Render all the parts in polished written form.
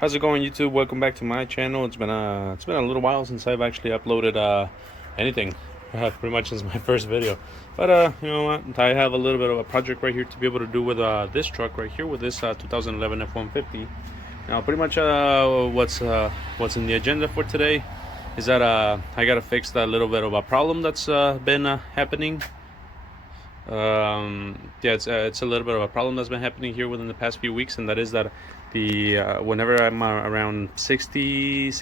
How's it going, YouTube? Welcome back to my channel. It's been a little while since I've actually uploaded anything, pretty much since my first video. But you know what? I have a little bit of a project right here to be able to do with this truck right here, with this 2011 F-150. Now, pretty much what's in the agenda for today is that I gotta fix that little bit of a problem that's been happening. Yeah, it's a little bit of a problem that's been happening here within the past few weeks, and that is that the whenever I'm around 70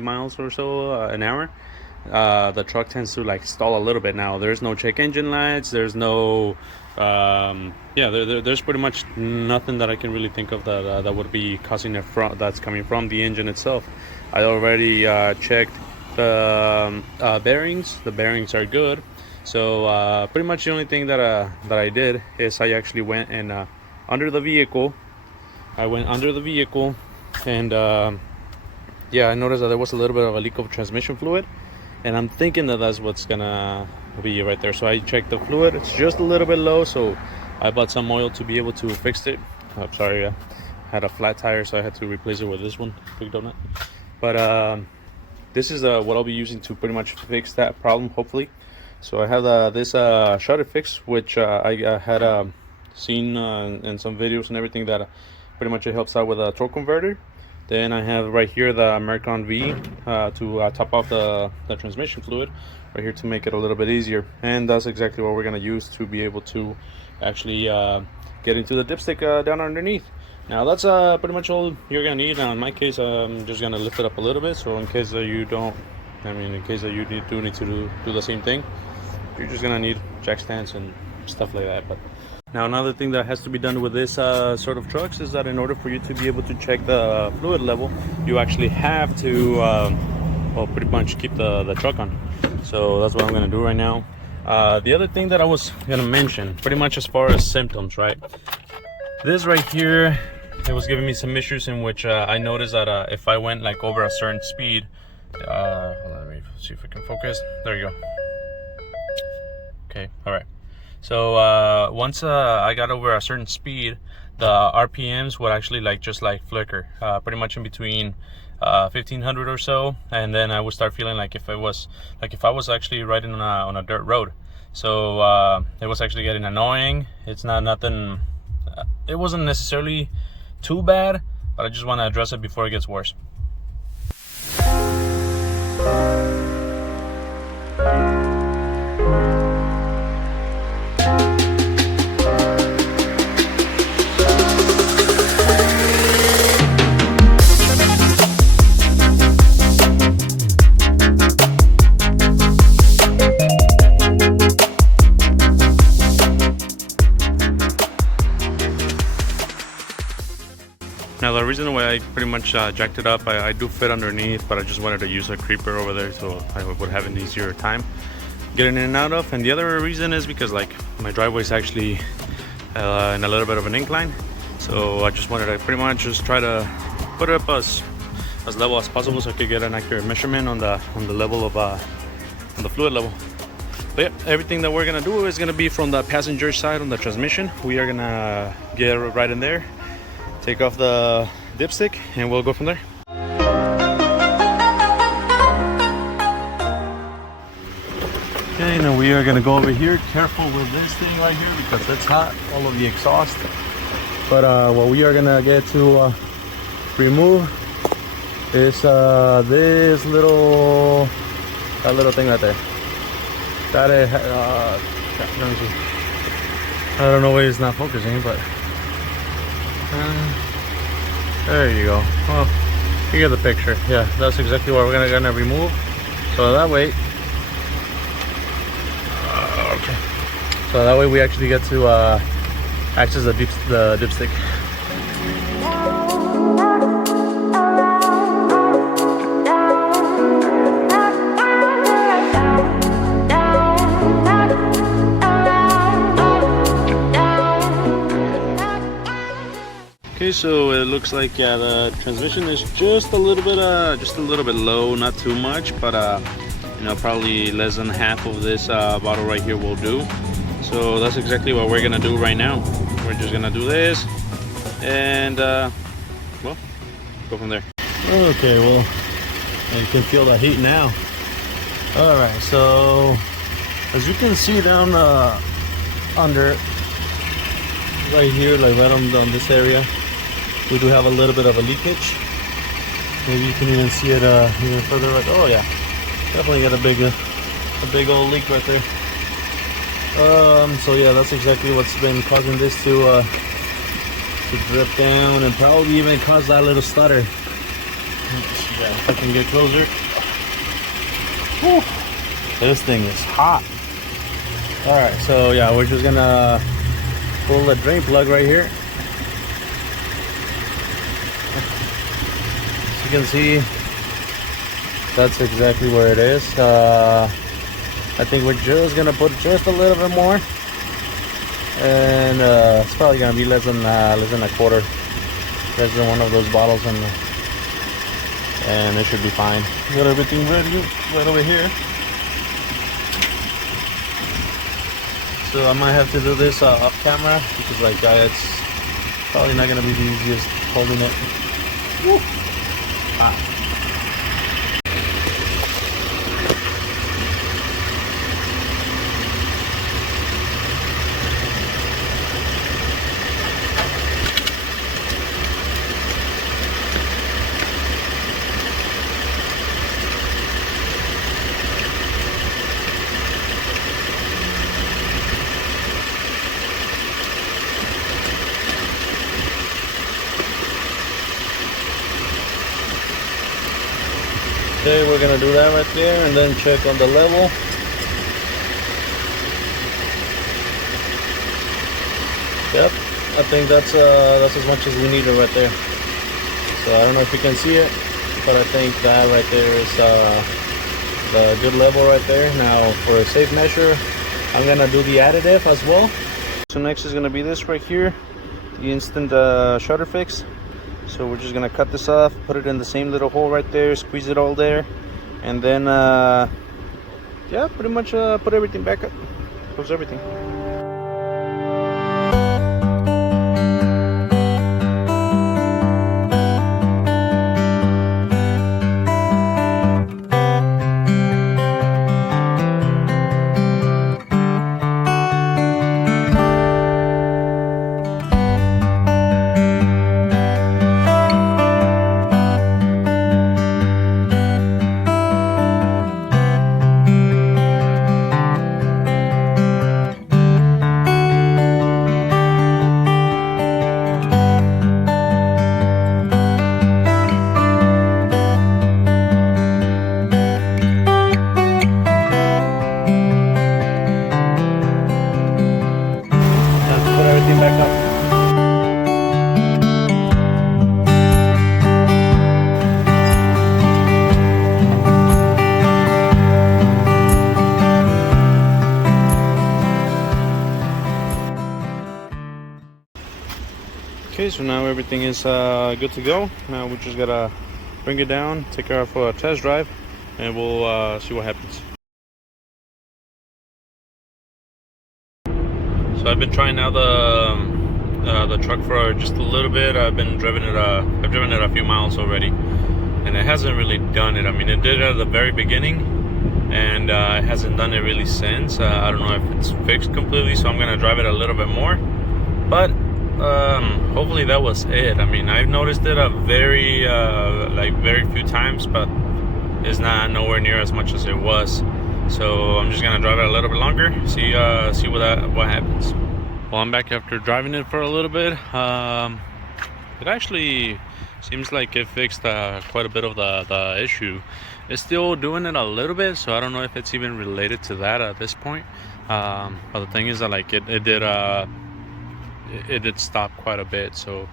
miles or so an hour, the truck tends to like stall a little bit. Now there's no check engine lights, there's no there's pretty much nothing that I can really think of that would be causing that's coming from the engine itself. I already checked the bearings. The bearings are good. So pretty much the only thing that I did is I actually went and under the vehicle. I went under the vehicle, and yeah, I noticed that there was a little bit of a leak of transmission fluid, and I'm thinking that that's what's gonna be right there. So I checked the fluid; it's just a little bit low. So I bought some oil to be able to fix it. I'm sorry, I had a flat tire, so I had to replace it with this one, big donut. But this is what I'll be using to pretty much fix that problem, hopefully. So I have this Shudder Fix, which I had seen in some videos and everything, that pretty much it helps out with a torque converter. Then I have right here the American V to top off the transmission fluid right here to make it a little bit easier. And that's exactly what we're going to use to be able to actually get into the dipstick down underneath. Now that's pretty much all you're going to need. Now in my case, I'm just going to lift it up a little bit, so in case that you don't, in case that you do need to do the same thing, you're just gonna need jack stands and stuff like that. But now another thing that has to be done with this sort of trucks is that in order for you to be able to check the fluid level, you actually have to well, pretty much keep the truck on. So that's what I'm gonna do right now. The other thing that I was gonna mention, pretty much as far as symptoms, right? This right here, it was giving me some issues in which I noticed that if I went like over a certain speed, hold on, let me see if I can focus. There you go. Okay, all right. So once I got over a certain speed, the RPMs would actually just flicker, pretty much in between 1500 or so, and then I would start feeling like if I was actually riding on a dirt road. So it was actually getting annoying. It's nothing. It wasn't necessarily too bad, but I just want to address it before it gets worse. Now the reason why I pretty much jacked it up, I do fit underneath, but I just wanted to use a creeper over there so I would have an easier time getting in and out of. And the other reason is because my driveway is actually in a little bit of an incline, so I just wanted to pretty much just try to put it up as level as possible so I could get an accurate measurement on the level of on the fluid level. But yeah, everything that we're gonna do is gonna be from the passenger side on the transmission. We are gonna get right in there, take off the dipstick, and we'll go from there. Okay, now we are gonna go over here. Careful with this thing right here because it's hot, all of the exhaust. But what we are gonna get to remove is this little thing right there. That is, let me see. I don't know why it's not focusing, but there you go. Well, you get the picture. Yeah, that's exactly what we're gonna remove. So that way, okay. So that way we actually get to access the dipstick. Okay, so it looks like the transmission is just a little bit low, not too much, but probably less than half of this bottle right here will do. So that's exactly what we're gonna do right now. We're just gonna do this, and well, go from there. Okay, well, you can feel the heat now. All right, so as you can see down under right here, like right on this area, we do have a little bit of a leakage. Maybe you can even see it even further right. Oh yeah, definitely got a big old leak right there. So yeah, that's exactly what's been causing this to drip down and probably even cause that little stutter. Let's see if I can get closer. Whew. This thing is hot. All right, so yeah, we're just gonna pull the drain plug right here. As you can see, that's exactly where it is. I think we're just gonna put just a little bit more, and it's probably gonna be less than a quarter, less than one of those bottles, and it should be fine. Got everything ready right over here. So I might have to do this off camera because, like, it's probably not gonna be the easiest holding it. Woo. Ah. Okay, we're gonna do that right there and then check on the level. Yep, I think that's as much as we needed right there. So I don't know if you can see it, but I think that right there is the good level right there. Now for a safe measure, I'm gonna do the additive as well. So next is gonna be this right here, the instant Shudder Fix. So we're just gonna cut this off, put it in the same little hole right there, squeeze it all there, and then yeah, pretty much put everything back up, close everything. Okay, so now everything is good to go. Now we just gotta bring it down, take her out for a test drive, and we'll see what happens. So I've been trying out the truck for just a little bit. I've driven it a few miles already, and it hasn't really done it. I mean, it did it at the very beginning, and it hasn't done it really since. I don't know if it's fixed completely, so I'm gonna drive it a little bit more, but hopefully that was it. I mean, I've noticed it a very few times, but it's not nowhere near as much as it was. So I'm just gonna drive it a little bit longer, see what happens. Well, I'm back after driving it for a little bit. It actually seems like it fixed quite a bit of the issue. It's still doing it a little bit, so I don't know if it's even related to that at this point. But the thing is that, like, it did stop quite a bit, so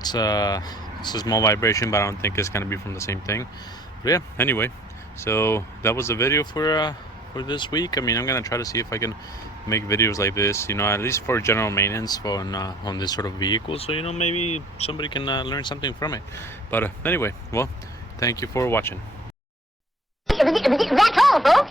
it's a small vibration, but I don't think it's gonna be from the same thing. But yeah, anyway, so that was the video for this week. I mean, I'm gonna try to see if I can make videos like this, you know, at least for general maintenance on this sort of vehicle, so, you know, maybe somebody can learn something from it. But anyway, well, thank you for watching. That's all, folks.